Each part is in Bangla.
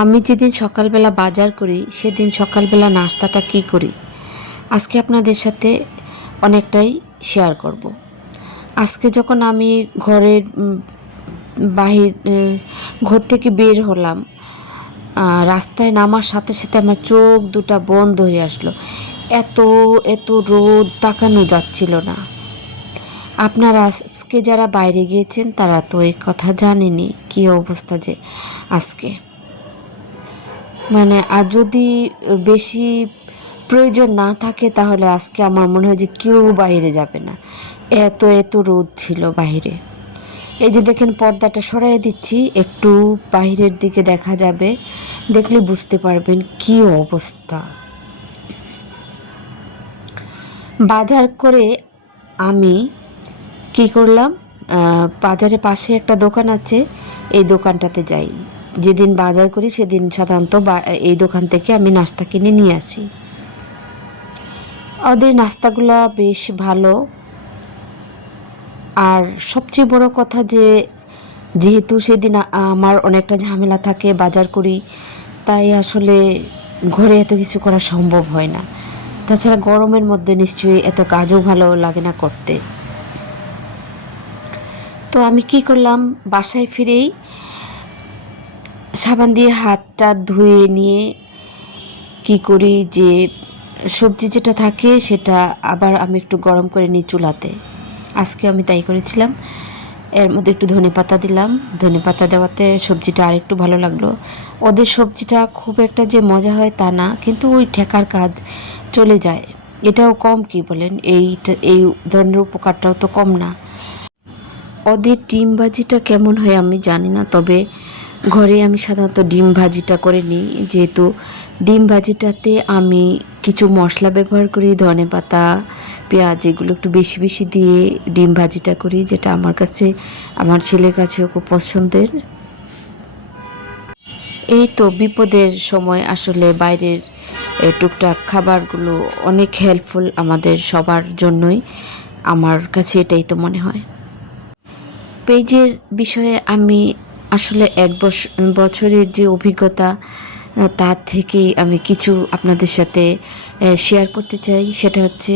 আমি যেদিন সকালবেলা বাজার করি সেদিন সকালবেলা নাস্তাটা কি করি আজকে আপনাদের সাথে অনেকটাই শেয়ার করব। আজকে যখন আমি ঘরের বাহির ঘর থেকে বের হলাম, রাস্তায় নামার সাথে সাথে আমার চোখ দুটা বন্ধ হয়ে আসলো। এত এত রোদ তাকানো যাচ্ছিল না। আপনারা আজকে যারা বাইরে গিয়েছেন তারা তো এই কথা জানেনি কী অবস্থা যে আজকে, মানে আর যদি বেশি প্রয়োজন না থাকে তাহলে আজকে আমার মনে হয় যে কেউ বাইরে যাবে না, এত এত রোদ ছিল বাইরে। এই যে দেখেন পর্দাটা সরাই দিচ্ছি, একটু বাইরের দিকে দেখা যাবে, দেখলে বুঝতে পারবেন কি অবস্থা। বাজার করে আমি কি করলাম, বাজারের পাশে একটা দোকান আছে, এই দোকানটাতে যাই। যেদিন বাজার করি সেদিন সাধারণত এই দোকান থেকে আমি নাস্তা কিনে নিয়ে আসি। ওদের নাস্তাগুলো বেশ ভালো। আর সবচেয়ে বড় কথা যে যেহেতু সেদিন আমার অনেকটা ঝামেলা থাকে, বাজার করি, তাই আসলে ঘরে এত কিছু করা সম্ভব হয় না। তাছাড়া গরমের মধ্যে নিশ্চয়ই এত কাজও ভালো লাগে না করতে। তো আমি কি করলাম, বাসায় ফিরেই সাবান দিয়ে হাতটা ধুয়ে নিয়ে কি করি যে সবজি যেটা থাকে সেটা আবার আমি একটু গরম করে নিই চুলাতে। আজকে আমি তাই করেছিলাম। এর মধ্যে একটু ধনেপাতা দিলাম, ধনেপাতা দেওয়াতে সবজিটা আরেকটু ভালো লাগলো। ওদের সবজিটা খুব একটা যে মজা হয় তা না, কিন্তু ওই ঠেকার কাজ চলে যায়। এটাও কম কি বলেন, এই ধরনের উপকারটাও তো কম না। ওদের ডিম ভাজিটা কেমন হয় আমি জানি না, তবে ঘরে আমি সাধারণত ডিম ভাজিটা করে নিই। যেহেতু ডিম ভাজিটাতে আমি কিছু মশলা ব্যবহার করি, ধনেপাতা, পেঁয়াজ এগুলো একটু বেশি বেশি দিয়ে ডিম ভাজিটা করি, যেটা আমার কাছে, আমার ছেলের কাছেও খুব পছন্দের। এই তো বিপদের সময় আসলে বাইরের টুকটাক খাবারগুলো অনেক হেল্পফুল আমাদের সবার জন্যই, আমার কাছে এটাই তো মনে হয়। পেজের বিষয়ে আমি আসলে এক বছরের যে অভিজ্ঞতা, তার থেকেই আমি কিছু আপনাদের সাথে শেয়ার করতে চাই। সেটা হচ্ছে,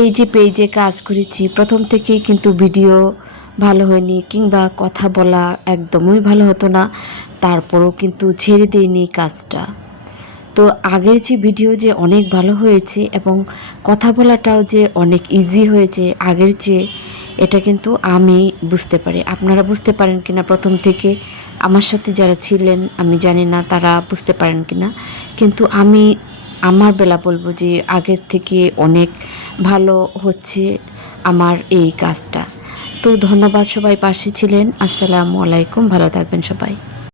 এই যে পেজে কাজ করেছি প্রথম থেকেই কিন্তু ভিডিও ভালো হয়নি, কিংবা কথা বলা একদমই ভালো হতো না, তারপরও কিন্তু ছেড়ে দিইনি কাজটা। তো আগের যে ভিডিও যে অনেক ভালো হয়েছে এবং কথা বলাটাও যে অনেক ইজি হয়েছে আগের চেয়ে, এটা কিন্তু আমি বুঝতে পারি। আপনারা বুঝতে পারেন কিনা প্রথম থেকে আমার সাথে যারা ছিলেন আমি জানি না তারা বুঝতে পারেন কিনা, কিন্তু আমি আমার বেলা বলবো যে আগের থেকে অনেক ভালো হচ্ছে আমার এই কাজটা। তো ধন্যবাদ, সবাই পাশে ছিলেন। আসসালামু আলাইকুম, ভালো থাকবেন সবাই।